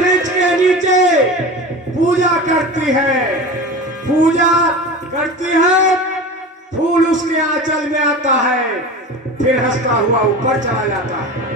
वृक्ष के नीचे पूजा करती है, पूजा करती है। फूल उसके आंचल में आता है, फिर हंसता हुआ ऊपर चला जाता है।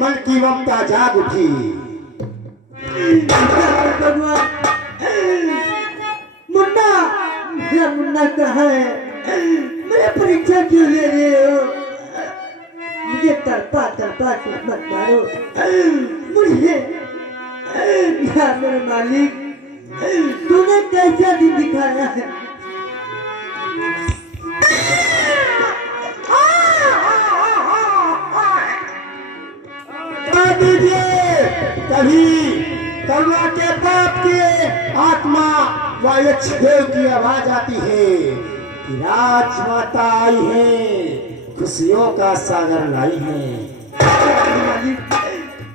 मन की ममता जाग उठी। मुन्ना, मेरा मुन्ना कहाँ है? मेरा परीक्षा क्यों ले रहे हो? मुझे तड़पा तड़पा के मत मारो। मुझे मेरे मालिक, तूने कैसा दिन दिखाया है? कभी करुणा के बाप की आत्मा व यक्षदेव की आवाज आती है कि राजमाता आई है, खुशियों का सागर लाई है।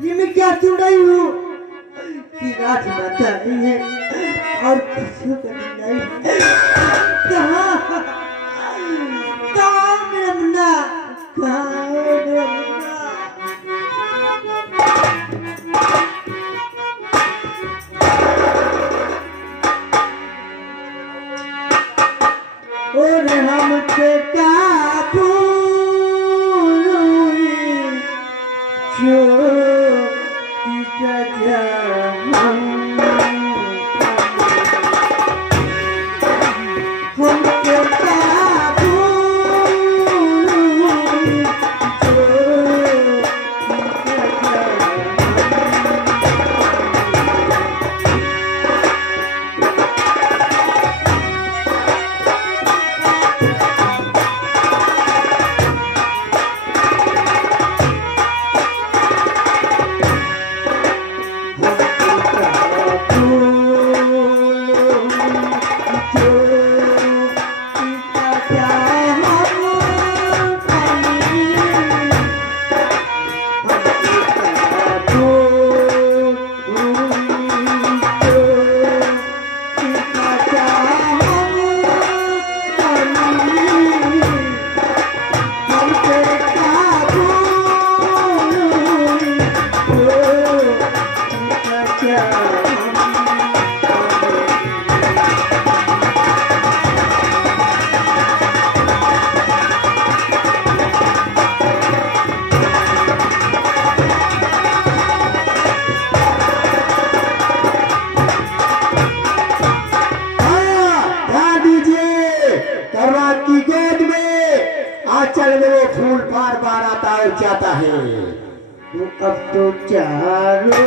ये मैं क्या सुन रही हूँ कि राजमाता आई है और खुशियों का दिन लाई है? कहाँ कहाँ मेरा मुन्ना, कहाँ मेरा मुन्ना? और हमसे क्या भूल हुई जो सजा हमसे क्या भूल हुई जाता है। तो अब तो चारों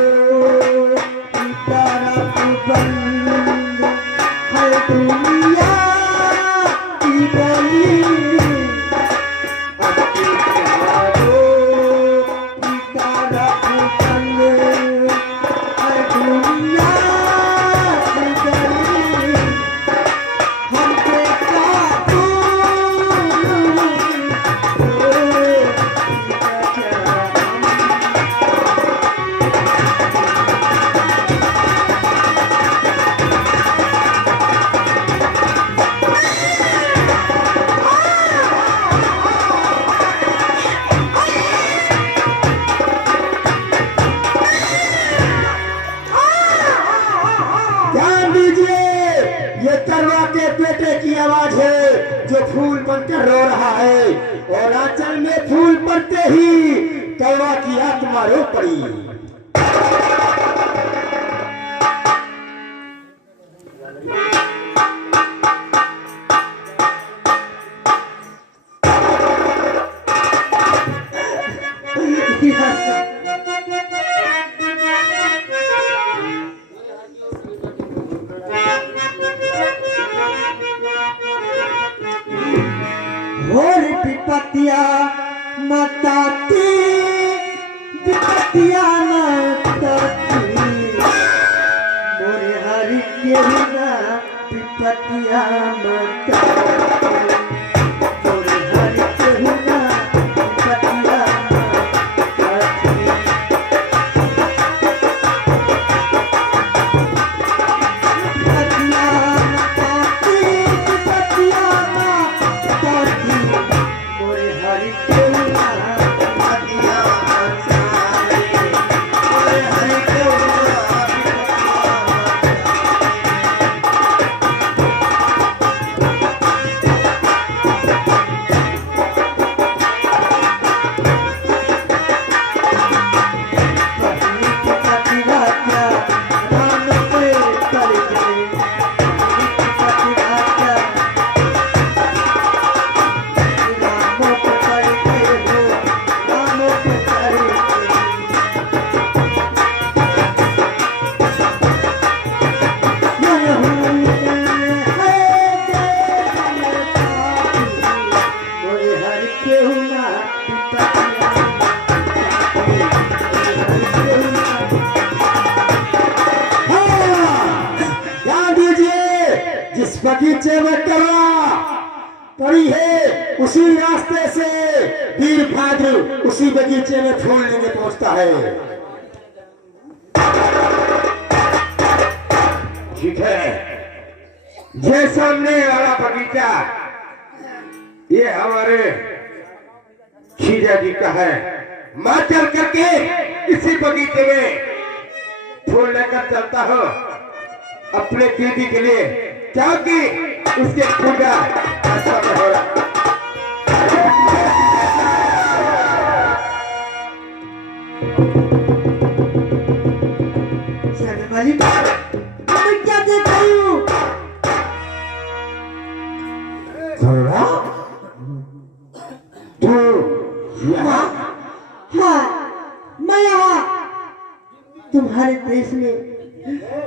तरफ बंद है दुनिया की गली। अब तो चारों तरफ बंद है दुनिया की गली। हमसे क्या आवाज है जो फूल बनकर रो रहा है, और आंचल में फूल पड़ते ही कौवा की आत्मा रो पड़ी। और विपत्तियां मचाती, विपत्तियां मचाती, मोरे हरि विपतिया मचाई मोरे हर केहू ना विपतिया मचाई विपतिया मचाई विपतिया मचाई मोरे हर केहू ना विपतिया मचाई मोरे हर केहू ना बगीचे में कला पड़ी है, उसी रास्ते से वीर बहादुर उसी बगीचे में फूल लेने पहुंचता है। ठीक है, ये सामने वाला बगीचा ये हमारे खीजा जी का है। मैं चल करके इसी बगीचे में फूल लेकर चलता हूँ अपने दीदी के लिए, क्योंकि उसके पूजा अच्छा हो रहा। वाली मैं क्या देख रही हूँ? तू यहाँ? हाँ, मैं यहाँ तुम्हारे देश में,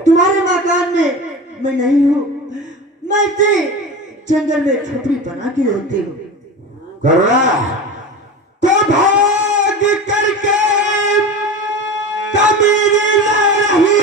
तुम्हारे मकान में मैं नहीं हूँ। मैं जंगल में झोपड़ी बना के रहती हूँ। तो भाग करके कभी नहीं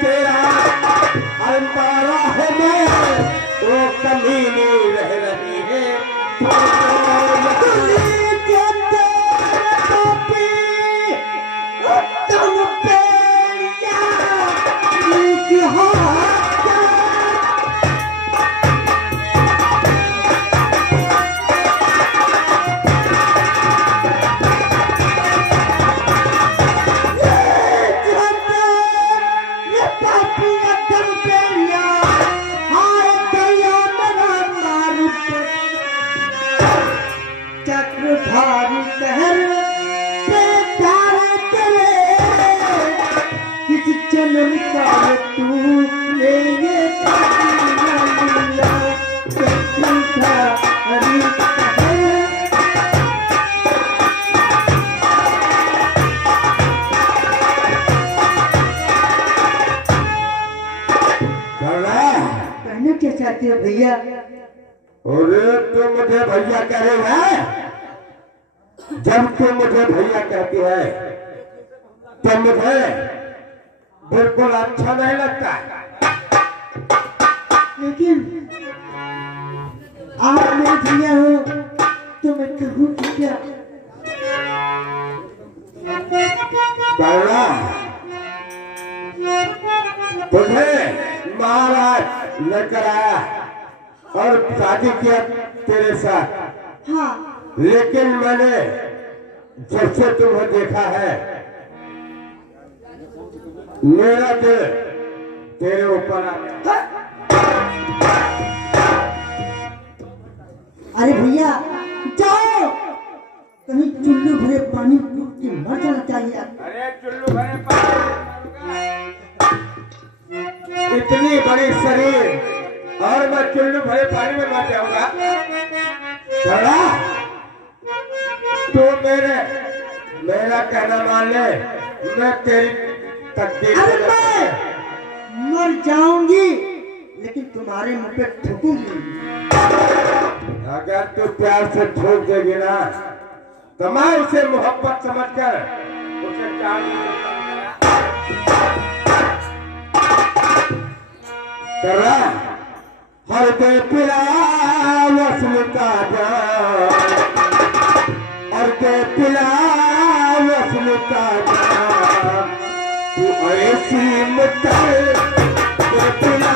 तेरा अंतारा है मैं वो कमी नहीं रह रही है। क्या चाहते हो भैया? अरे तुम मुझे भैया कह रहे हैं? जब तुम मुझे भैया कहती है तो मुझे बिल्कुल अच्छा नहीं लगता। लेकिन आप मेरे भैया हो तो मैं कहूँ कि क्या? तुझे महाराज लेकर आया और शादी किया तेरे साथ। हाँ। लेकिन मैंने जब से तुम्हें देखा है मेरा दिल तेरे ऊपर आ गया। अरे भैया जाओ, कहीं चुल्लू भरे पानी की मर जाना चाहिए। अरे चुल्लू भरे पानी, इतनी बड़ी शरीर और मैं चुल्लू भरे पानी में मर जाऊंगा? तो मेरा कहना मान ले, मैं तेरी तकदीर अरे बदल मैं सकता मर जाऊंगी लेकिन तुम्हारे मुंह पे थूकूंगी। हूं। अगर तू प्यार से ठोक देगी ना, तो मैं उसे मोहब्बत समझकर उसे चार कर रहा हर दे पिला वस्ल का जान, हर दे पिला वस्ल का जान, तू ऐसी मुत्तल दे पिला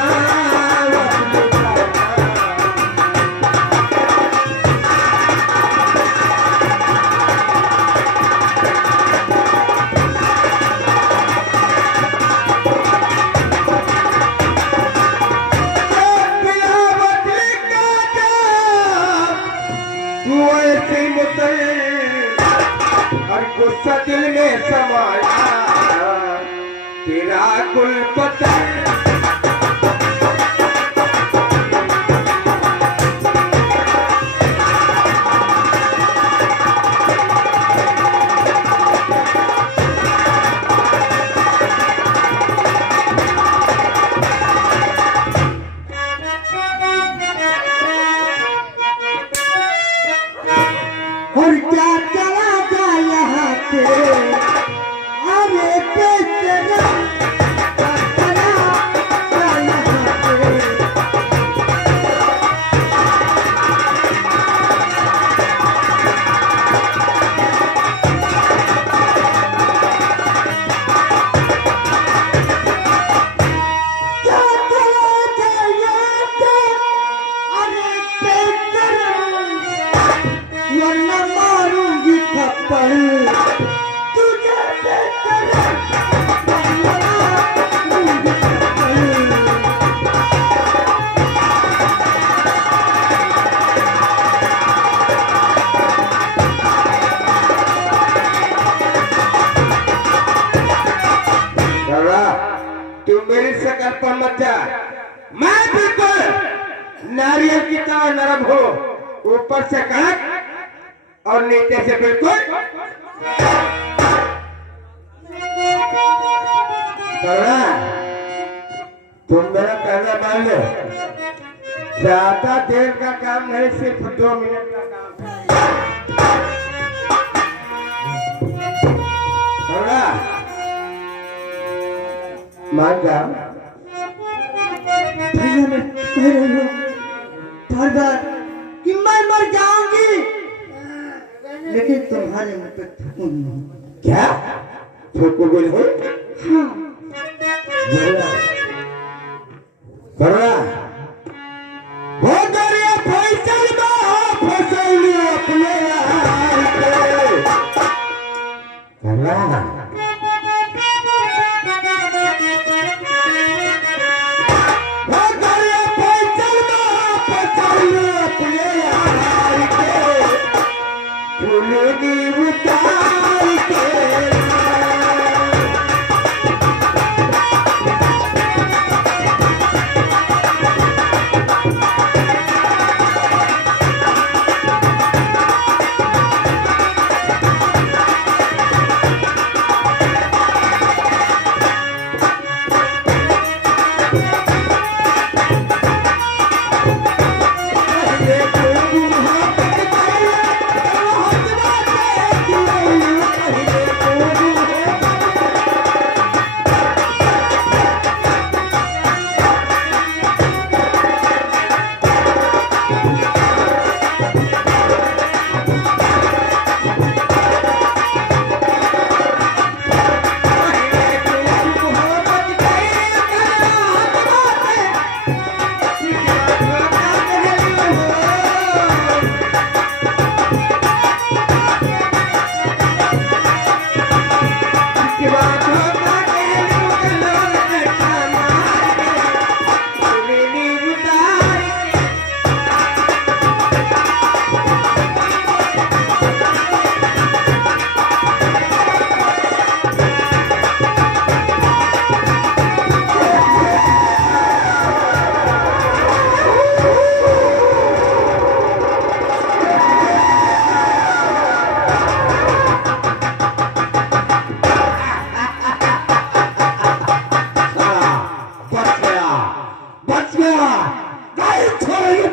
वस्ल का जान। गुस्सा दिल में समाया तेरा कुल पता। और क्या चला जा यहाँ पे, अरे बेचारा क्या चला जा यहाँ पे। क्या चला जा यहाँ पे, अरे बेचारा वरना मारूंगी थप्पड़ तुझे बेचारा, वरना मारूंगी थप्पड़। तू मेरी शकल पर मत जा, मैं बिल्कुल नारियल की तरह नरम हो, ऊपर से कड़क और नीचे से बिल्कुल करुणा। तुम मेरा कहना मान लो, ज्यादा देर का काम नहीं, सिर्फ 2 मिनट का काम है। करुणा मान जाओ। भैया मैं कह रही हूँ बार बार कि मैं मर जाऊंगी लेकिन तुम्हारे मुंह पे थूकूंगी। क्या थूकोगे? हो हाँ करुणा वो दरिया फैसल फसल अपने यार के। करुणा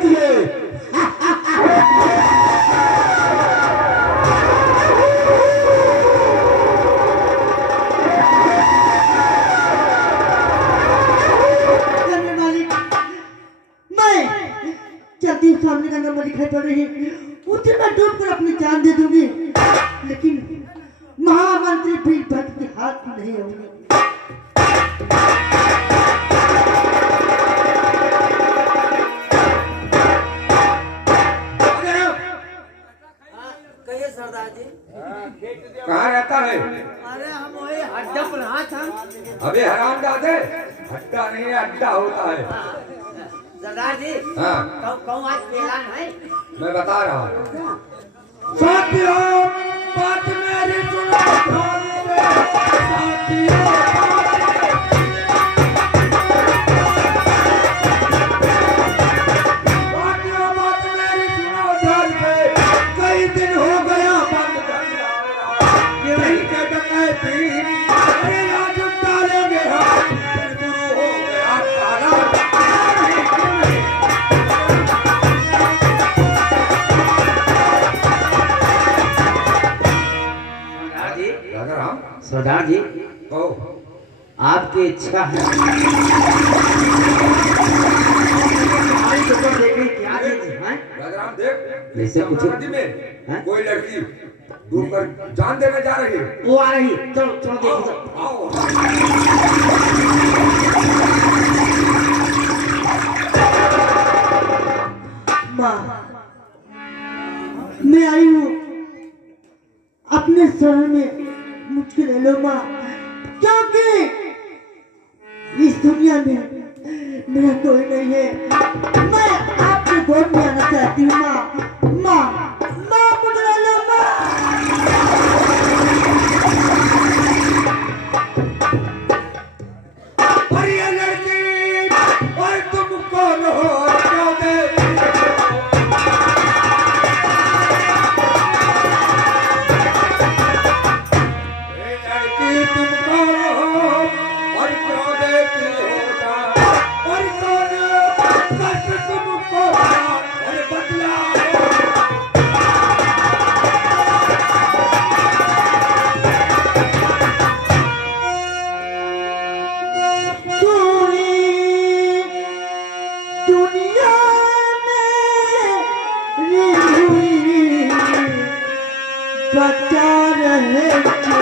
जाती है। गंगा मालिक, मैं जल्दी सामने गंगा मालिक दिखाई पड़ रही, उसे मैं डूब कर अपनी जान दे दूंगी, लेकिन महामंत्री वीरभद्र के हाथ में नहीं होंगे। कहिए सरदार जी। कहाँ रहता है? अरे हम वही अड्डा पर हाथ हम। अबे हरामजादे, अड्डा नहीं है, अड्डा होता है। सरदार जी। हाँ। कौन आज ऐलान है? मैं बता रहा हूँ। साथियों, बात मेरी सुनो ध्यान से। साथियों, बात मेरी सुनो ध्यान से। कई दिन हो गया बंद धंधा, यही के डकैती, अरे आज डालेंगे हम, फिर गुरु हो गया काला। सरदार जी। राजा राम, सरदार जी, कहो। आपकी इच्छा है। हमारी तो देखिए क्या चीज है? राजा राम देख, जैसे कुछ नदी में हाँ? कोई लड़की डूब कर जान देने जा रही है। वो आ रही, चलो चलो देखो। आओ। माँ, मैं आई हूँ अपने शहर में मुझको ले लो माँ, क्योंकि इस दुनिया में मेरा कोई नहीं है। मैं आपके गोद में आना चाहती हूँ माँ। माँ, माँ मुझे ले लो माँ। और ये लड़की, और तुम कौन हो? क्यों दे लड़की, तुम कौन हो और क्यों देती हो जान? और कौन कष्ट तुमको और बदला हो? दुनिया में हुई बचा रहे जो।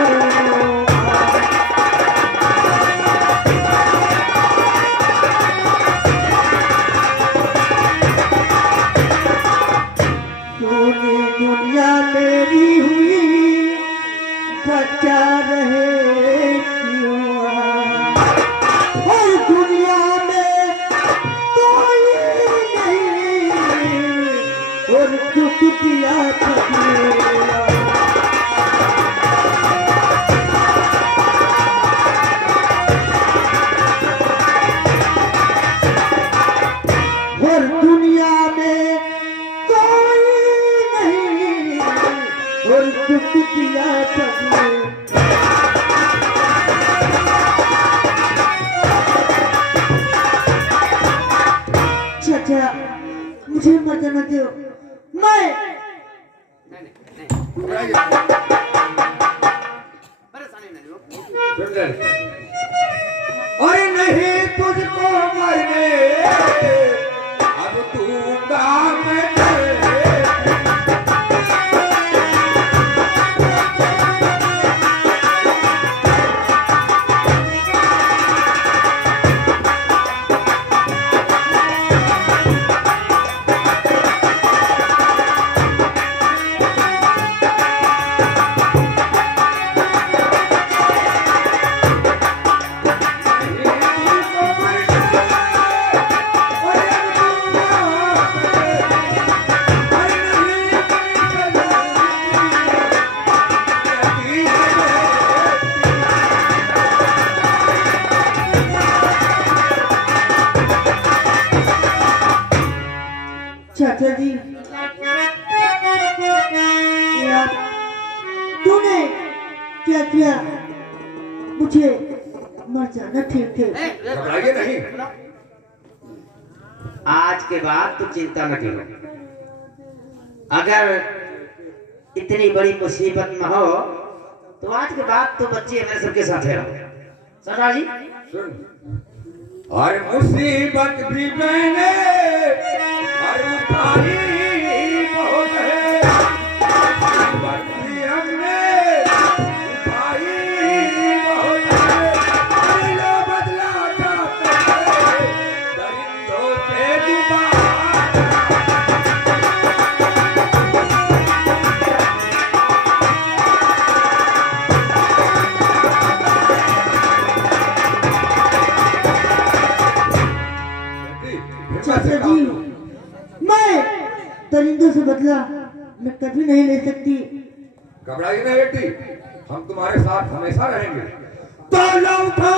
पूरी दुनिया मेरी हुई बचा रहे क्यों? और दुनिया में कोई नहीं और दुख दिया था। और दुनिया में कोई नहीं और दुख दिया था। चाचा, मुझे मर जाना दो। मैं सुन ले। अरे नहीं तुझको मरने, अब दूंगा मैं तेरे। चाचा जी, यार तूने क्या किया? मुझे मर जाना ठीक है। घबराइए नहीं। आज के बाद तू चिंता न करो। अगर इतनी बड़ी मुसीबत न हो तो आज के बाद तो बच्चे मेरे सबके साथ रहो। सरदार जी सुन, और मुसीबत भी मैंने और उठाई बहुत है, मुसीबत भी हमने उठाई बहुत है। बदला बदला जाते हैं दरिंदों से दुबारा। चाचा जी, मैं परिंदों से बदला मैं कभी नहीं ले सकती। घबराइए ना बेटी, हम तुम्हारे साथ हमेशा रहेंगे। तो लो उठा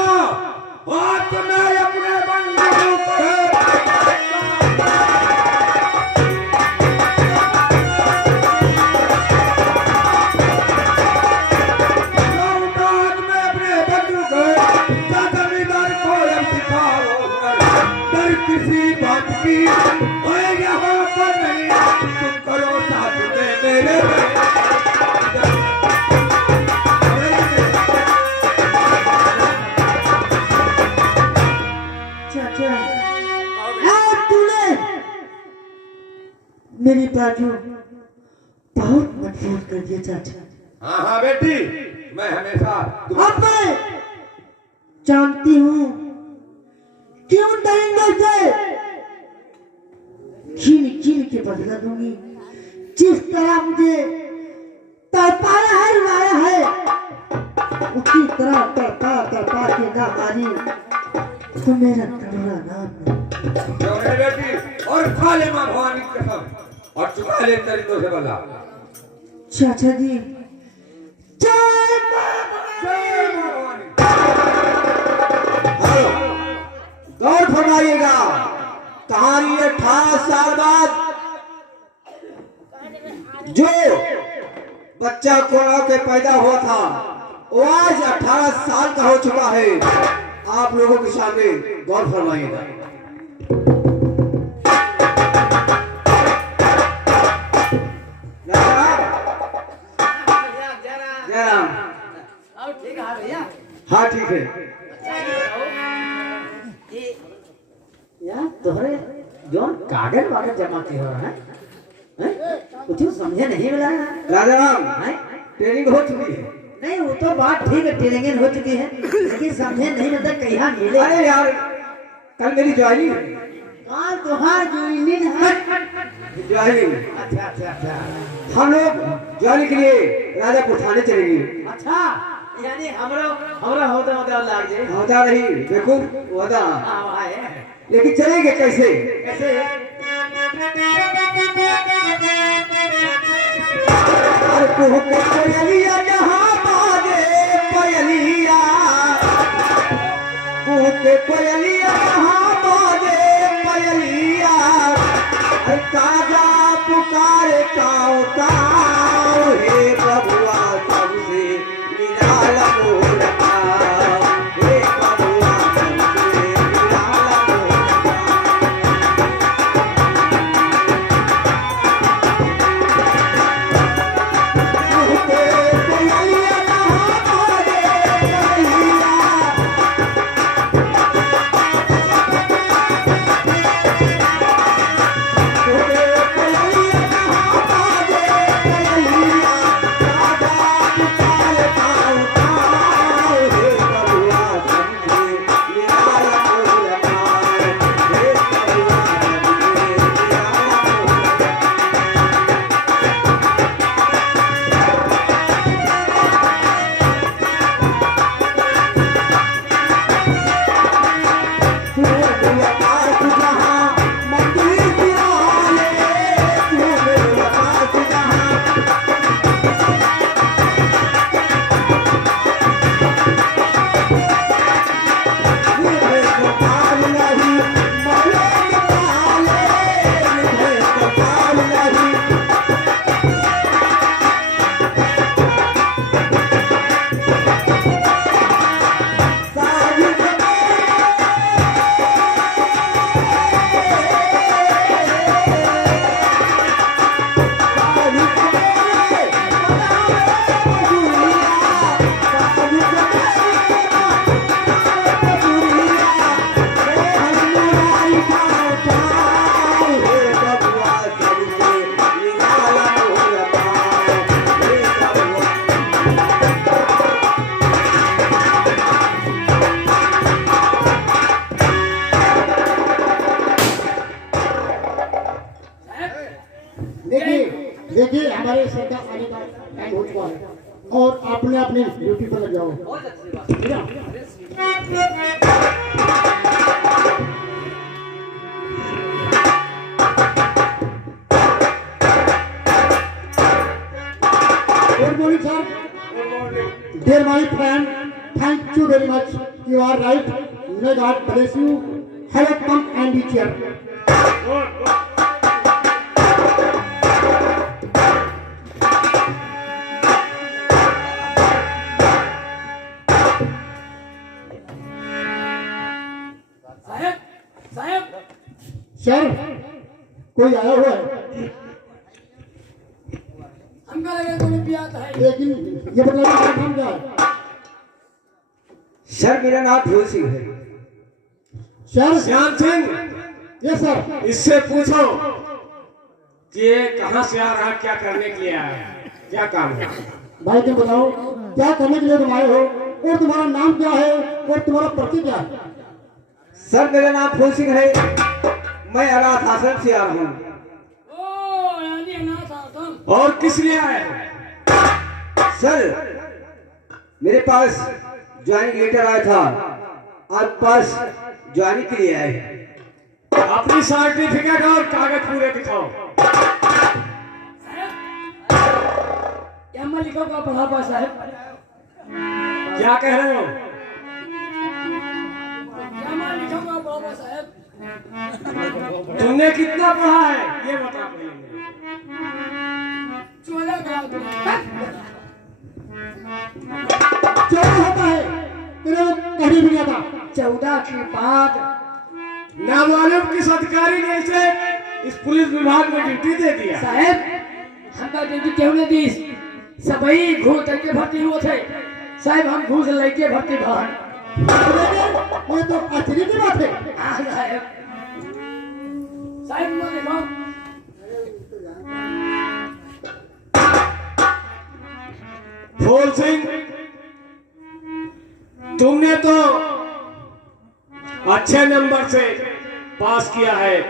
हाथ में अपने बंदूक किसी बात की यहाँ पर नहीं, तुम करो साथ में मेरे। चाचा, आज तूने मेरी बाजू बहुत मजबूत कर दिया चाचा। हाँ हाँ बेटी, मैं हमेशा अब मैं जानती हूँ क्यों दरिंदों से छीन छीन के बदला दूंगी। जिस तरह मुझे तड़पाया है रुलाया है, उसी तरह तड़पा तड़पा के ना मारी तो मेरा करुणा नाम क्यों नहीं बेटी, और खा ले माँ भवानी की कसम और चुका ले दरिंदों से बदला। चाचा जी, जय मां जय माँ भवानी। गौर फरमाइएगा, कहानी 18 साल बाद जो बच्चा कोरोना के पैदा हुआ था वो आज 18 साल का हो चुका है। आप लोगों के सामने गौर फरमाइएगा। जयराम, हाँ ठीक है। यार तोहरे जोन कागज वागज जमा के हो रहा है, कुछ समझे नहीं मिला राजा राम, है? ट्रेनिंग हो चुकी है। नहीं वो तो बात ठीक है, ट्रेनिंग हो चुकी है, लेकिन समझे नहीं मिलता कहाँ मिले। अरे यार, कल मेरी ज्वाइनिंग है। कहाँ तुम्हार ज्वाइनिंग है? ज्वाइनिंग, अच्छा अच्छा अच्छा हम लोग ज्वाइनिंग के लिए राजापुर थाने चलेंगे। अच्छा, यानी हमरा हमरा होता होता लाग जाए। होता नहीं, देखो होता, हाँ वहाँ है। लेकिन चलेंगे कैसे? कैसे? अरे कुह के कोयलिया जहाँ बाजे कोयलिया, कुह के कोयलिया जहाँ बाजे कोयलिया, अरे काजा पुकारे काओ काओ, हे प्रभुआ सबसे निराला मोर काओ, हे प्रभुआ सबसे निराला मोर काओ। कोयलिया देखिए देखिए हमारे सर का आने का टाइम हो चुका है और आपने अपने ड्यूटी पर लग जाओ। बहुत अच्छी बात ठीक है? Good morning, sir. Dear my friend, thank you very much. You are right. May God bless you. Have a come and be cheer. साहब साहब सर कोई आया हुआ है हमका लगा कोई पियाता है। लेकिन ये बताइए आपका नाम क्या है? सर मेरा नाम ध्रुव सिंह है। सर श्याम सिंह, ये सर इससे पूछो कि ये कहाँ से आ रहा, क्या करने के लिए आया है, क्या काम है? भाई तुम बताओ क्या करने के लिए तुम आए हो और तुम्हारा नाम क्या है और तुम्हारा परिचय क्या है? सर मेरा नाम फूल सिंह है, मैं अनाथ आश्रम से आ रहा हूँ। ओ यानी अनाथ आश्रम। और किस लिए आए हैं? सर मेरे पास ज्वाइनिंग लेटर आया था, आप पास ज्वाइनिंग के लिए आए हैं। अपनी सर्टिफिकेट और कागज पूरे दिखाओ। क्या मैं लिखा का पढ़ा पा साहब? क्या कह रहे हो? क्या मैं लिखा का पढ़ा पा साहब? तुमने कितना पढ़ा है ये बता पहले मुझे। 14 का क्या होता है तेरे को कहीं भी नहीं आता। 14 के बाद नामालूम किस अधिकारी ने इसे इस पुलिस विभाग में ड्यूटी दे दिया? साहब हमका ड्यूटी क्यों नहीं दी? सभी घूस करके भर्ती हुए थे साहब, हम घूस लेके भर्ती बाहर। ये तो आश्चर्य की बात है। साहब साहब मैं देखो फूल सिंह, तुमने तो अच्छे नंबर से पास किया है,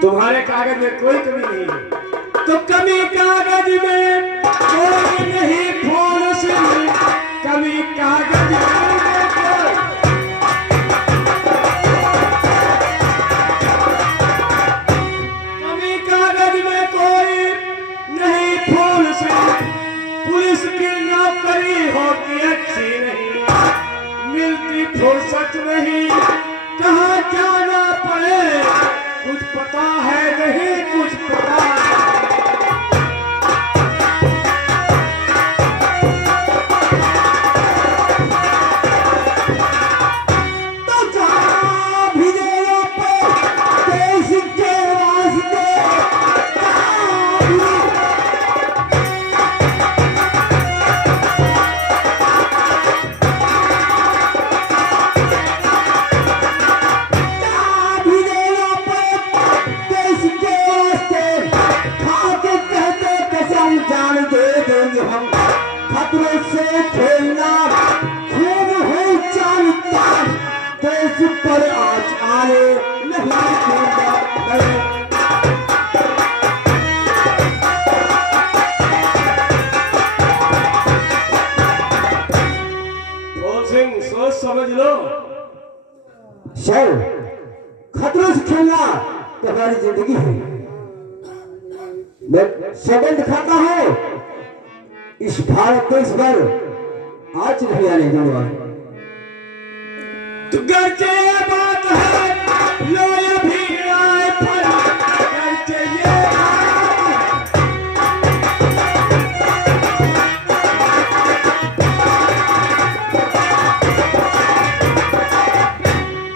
तुम्हारे कागज में कोई कमी नहीं है। तो कमी कागज में कोई नहीं फूल सिंह, कमी कागज में कोई। कमी कागज में कोई नहीं फूल सिंह, पुलिस की नौकरी होती अच्छी नहीं, मिलती फुर्सत नहीं, कहाँ जाना पड़े कुछ पता है नहीं, कुछ पता नहीं। तो जहाँ भी देना पे देश के वास्ते जहाँ भी खतरे से खेलना खूब हो जानता, देश पर आज आए नहीं खेलना। फूल सिंह सोच समझ लो। सर खतरों से खेलना तो हमारी जिंदगी है। मैं सौगंध खाता हूँ इस भारत देश पर आज नहीं आने दूंगा। तो गर्जे ये बात है, लो ये भी आए पर गर्जे ये बात है।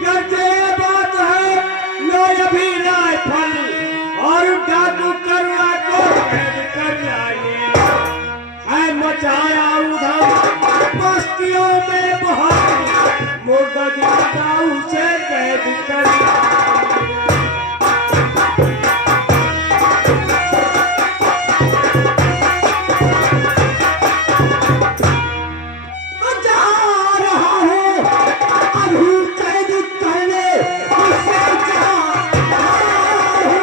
गर्जे ये बात है, लो ये भी आए पर और डाकू करवा को कैद कर लाइए, है मचाया उधर बस्तियों में बहार, मुर्दा जिंदा उसे कैद कर जा रहा है अभी कैद करने, उसे जा रहा है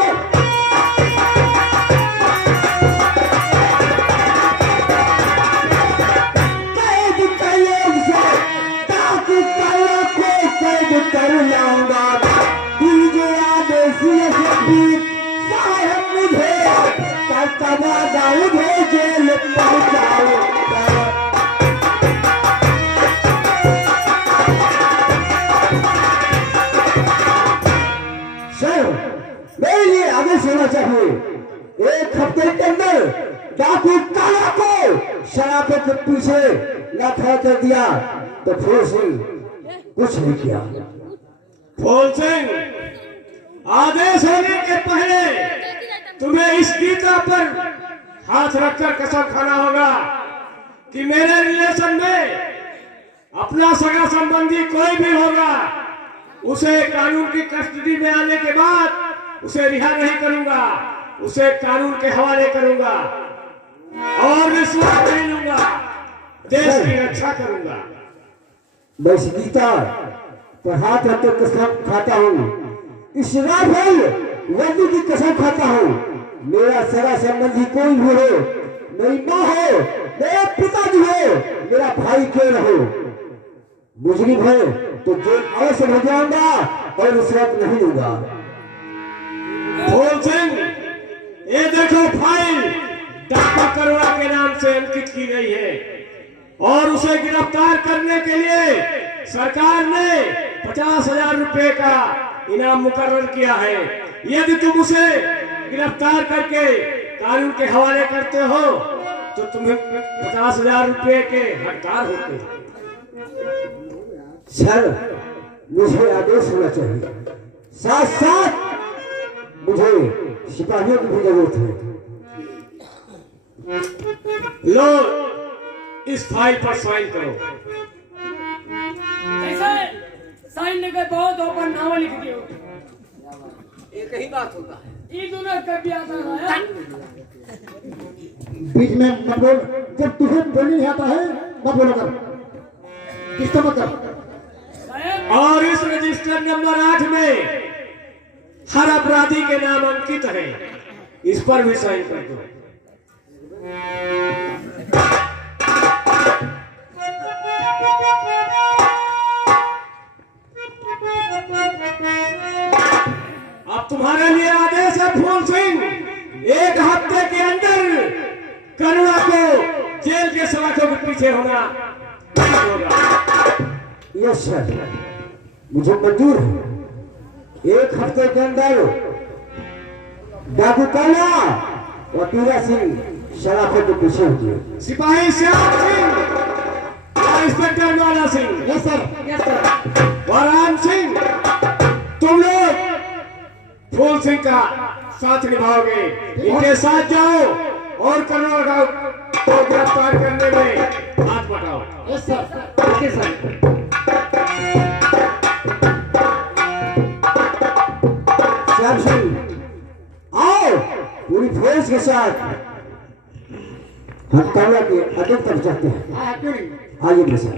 तवा दाऊद है जेल पहुंचाओ। सर मेरे लिए आदेश होना चाहिए, 1 हफ्ते के अंदर डाकू काला को शराबे के पीछे न खड़ा कर दिया तो फूल सिंह कुछ नहीं किया। फूल सिंह, आदेश होने के पहले तुम्हें इस गीता पर हाथ रखकर कसम खाना होगा कि मेरे रिलेशन में अपना सगा संबंधी कोई भी होगा, उसे कानून की कस्टडी में आने के बाद उसे रिहा नहीं करूंगा, उसे कानून के हवाले करूंगा और रिश्वत नहीं लूंगा, देश की रक्षा करूंगा। मैं इस गीता पर हाथ रखकर कसम खाता हूँ, इस राफेल वर्दी की कसम खाता हूँ, मेरा सगा संबंधी कोई भी हो, मेरी माँ हो, मेरा पिताजी हो, मेरा भाई क्यों न हो, मुजरिम है तो जेल अवश्य हो जाऊंगा और रिश्वत नहीं दूंगा। फूल सिंह, ये देखो फाइल डाकू करुणा के नाम से अंकित की गई है और उसे गिरफ्तार करने के लिए सरकार ने 50,000 रुपए का इनाम मुकर्रर किया है। यदि तुम उसे गिरफ्तार करके कानून के हवाले करते हो तो तुम्हें 50,000 रुपए के हकदार होते हो। सर मुझे आदेश होना चाहिए, साथ साथ मुझे सिपाहियों की भी जरूरत है। लो इस फाइल पर साइन करो। ऐसे साइन लेकर बहुत ओपन नाम लिख दियो। एक ही बात होता है, ये दोनों कर दिया था। बीच में मत बोल, जब तुझे बोलने नहीं आता है मत बोला कर, किस मत कर। और इस रजिस्टर नंबर 8 में हर अपराधी के नाम अंकित है, इस पर भी साइन कर दो। अब तुम्हारे लिए आदेश है फूल सिंह, 1 हफ्ते के अंदर करुणा को जेल के सलाखों के पीछे होना होगा। यस सर, मुझे मंजूर है। 1 हफ्ते के अंदर डाकू काला और पीरा सिंह शराफत के पीछे होंगे। सिपाही श्याम सिंह और इंस्पेक्टर माला सिंह, यस सर, वरान सिंह, तुम लोग फूल सिंह का साथ निभाओगे। इनके साथ जाओ और करुणा को गिरफ्तार करने में हाथ बटाओ। Yes sir, okay sir. Shyam Singh आओ पूरी फोर्स के साथ हम काला के अड्डे तक जाते हैं। आइए मेरे साथ।